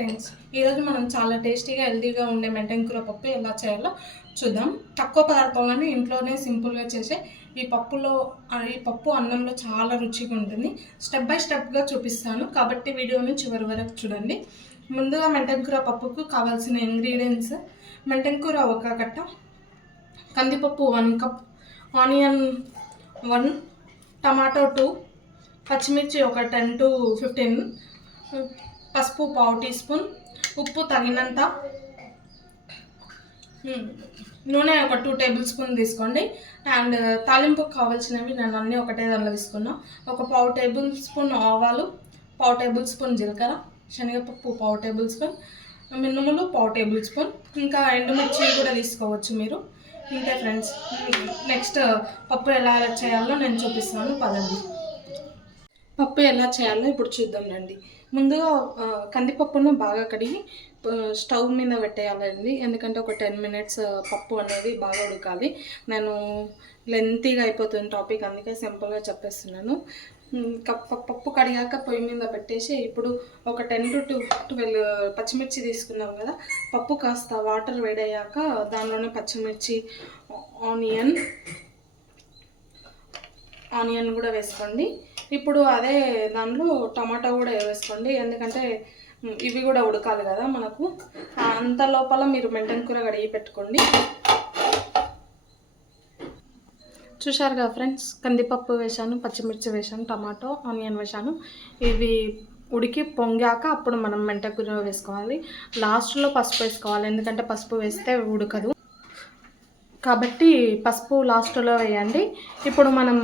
Friends, ఈరోజు మనం చాలా టేస్టీగా హెల్తీగా ఉండే మెంటెన్ కూర పప్పు ఎలా చేయాలో చూద్దాం. తక్కువ పదార్థాలను ఇంట్లోనే సింపుల్గా చేసే ఈ పప్పు అన్నంలో చాలా రుచిగా ఉంటుంది. స్టెప్ బై స్టెప్గా చూపిస్తాను కాబట్టి వీడియోని చివరి వరకు చూడండి. ముందుగా మెంటెన్ కూర పప్పుకు కావాల్సిన ఇంగ్రీడియంట్స్: మెంటెన్ కూర 1 కట్ట, కందిపప్పు 1 కప్, ఆనియన్ 1, టమాటో 2, పచ్చిమిర్చి ఒక 10 to 15, పసుపు 1/2 టీ స్పూన్, ఉప్పు తగినంత, నూనె ఒక 2 టేబుల్ స్పూన్ తీసుకోండి. అండ్ తాలింపుకు కావాల్సినవి నేను అన్నీ ఒకటే దానిలో తీసుకున్నా. ఒక 1/2 టేబుల్ స్పూన్ ఆవాలు, 1/2 టేబుల్ స్పూన్ జీలకర్ర, శనగపప్పు 1/2 టేబుల్ స్పూన్, మినుములు 1/2 టేబుల్ స్పూన్, ఇంకా ఎండుమిర్చి కూడా తీసుకోవచ్చు మీరు. ఇంతే ఫ్రెండ్స్. నెక్స్ట్ పప్పు ఎలా చేయాలో నేను చూపిస్తాను, పదండి. పప్పు ఎలా చేయాలో ఇప్పుడు చూద్దాం రండి. ముందుగా కందిపప్పును బాగా కడిగి స్టవ్ మీద పెట్టేయాలండి. ఎందుకంటే ఒక 10 minutes పప్పు అనేది బాగా ఉడకాలి. నేను లెంతీగా అయిపోతుంది టాపిక్, అందుకే సింపుల్గా చెప్పేస్తున్నాను. పప్పు కడిగాక పొయ్యి మీద పెట్టేసి ఇప్పుడు ఒక 10 to 12 పచ్చిమిర్చి తీసుకున్నాం కదా. పప్పు కాస్త వాటర్ వేడయ్యాక దానిలోనే పచ్చిమిర్చి, ఆనియన్ కూడా వేసుకోండి. ఇప్పుడు అదే దానిలో టమాటా కూడా వేసుకోండి, ఎందుకంటే ఇవి కూడా ఉడకాలి కదా మనకు. అంత లోపల మీరు మెంటెన్ కూర కడిగి పెట్టుకోండి. చూశారు కదా ఫ్రెండ్స్, కందిపప్పు వేసాను, పచ్చిమిర్చి వేసాను, టమాటో, ఆనియన్ వేసాను. ఇవి ఉడికి పొంగాక అప్పుడు మనం మెంటెన్ కూర వేసుకోవాలి. లాస్ట్లో పసుపు వేసుకోవాలి, ఎందుకంటే పసుపు వేస్తే ఉడకదు కాబట్టి పసుపు లాస్ట్లో వేయండి. ఇప్పుడు మనం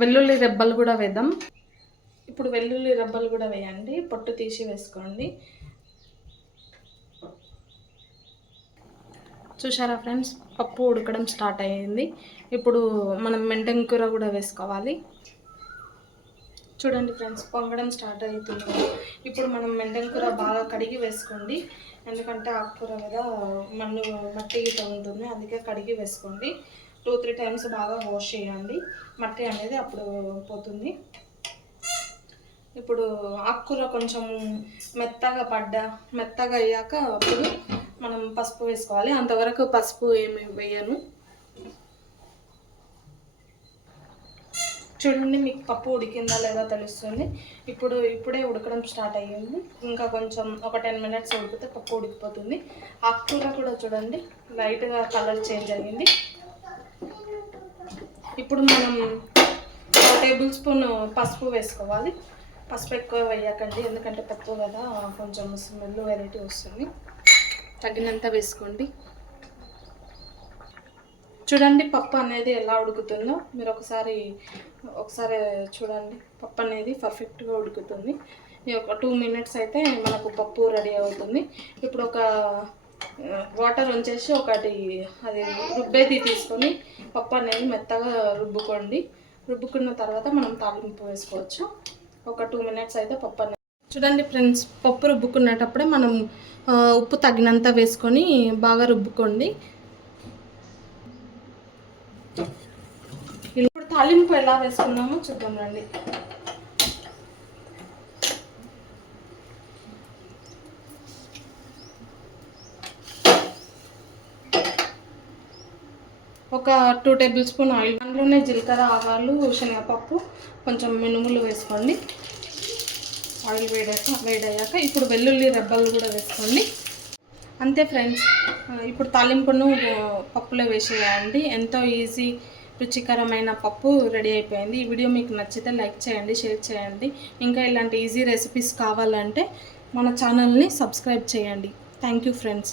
వెల్లుల్లి రెబ్బలు కూడా వేద్దాం. వేయండి, పొట్టు తీసి వేసుకోండి. చూసారా ఫ్రెండ్స్, పప్పు ఉడకడం స్టార్ట్ అయ్యింది. ఇప్పుడు మనం మెంటెన్ కూర కూడా వేసుకోవాలి. చూడండి ఫ్రెండ్స్, పొంగడం స్టార్ట్ అవుతుంది. ఇప్పుడు మనం మెంటెన్ కూర బాగా కడిగి వేసుకోండి, ఎందుకంటే ఆకుకూర కదా మట్టి ఉంటుంది, అందుకే కడిగి వేసుకోండి. 2-3 times బాగా వాష్ చేయండి, మట్టి అనేది అప్పుడు పోతుంది. ఇప్పుడు ఆకుకూర కొంచెం మెత్తగా అయ్యాక అప్పుడు మనం పసుపు వేసుకోవాలి. అంతవరకు పసుపు ఏమి వేయను. చూడండి, మీకు పప్పు ఉడికిందా లేదా తెలుస్తుంది. ఇప్పుడే ఉడకడం స్టార్ట్ అయ్యింది. ఇంకా కొంచెం ఒక 10 minutes ఉడికితే పప్పు ఉడికిపోతుంది. ఆకుకూర కూడా చూడండి లైట్గా కలర్ చేంజ్ అయ్యింది. ఇప్పుడు మనం 1 టేబుల్ స్పూన్ పసుపు వేసుకోవాలి. పసుపు ఎక్కువ వేయకండి, ఎందుకంటే పప్పు కదా కొంచెం స్మెల్ వెరైటీ వస్తుంది. తగినంత వేసుకోండి. చూడండి పప్పు అనేది ఎలా ఉడుకుతుందో మీరు ఒకసారి చూడండి. పప్పు అనేది పర్ఫెక్ట్గా ఉడుకుతుంది. ఒక 2 minutes అయితే మనకు పప్పు రెడీ అవుతుంది. ఇప్పుడు ఒక వాటర్ ఉంచేసి ఒకటి అది రుబ్బేది తీసుకొని పప్పు అనేది మెత్తగా రుబ్బుకున్న తర్వాత మనం తాలింపు వేసుకోవచ్చు. ఒక 2 minutes అయితే పప్పు అనేది. చూడండి ఫ్రెండ్స్, పప్పు రుబ్బుకునేటప్పుడే మనం ఉప్పు తగినంత వేసుకొని బాగా రుబ్బుకోండి. ఇప్పుడు తాలింపు ఎలా వేసుకున్నామో చూద్దాం రండి. ఒక 2 టేబుల్ స్పూన్ ఆయిల్, దాంట్లోనే జీలకర్ర, ఆవాలు, శనగపప్పు, కొంచెం మినుములు వేసుకోండి. ఆయిల్ వేడయ్యాక ఇప్పుడు వెల్లుల్లి రెబ్బలు కూడా వేసుకోండి. అంతే ఫ్రెండ్స్, ఇప్పుడు తాలింపును పప్పులో వేసేయండి. ఎంతో ఈజీ రుచికరమైన పప్పు రెడీ అయిపోయింది. ఈ వీడియో మీకు నచ్చితే లైక్ చేయండి, షేర్ చేయండి. ఇంకా ఇలాంటి ఈజీ రెసిపీస్ కావాలంటే మన ఛానల్ని సబ్స్క్రైబ్ చేయండి. Thank you friends.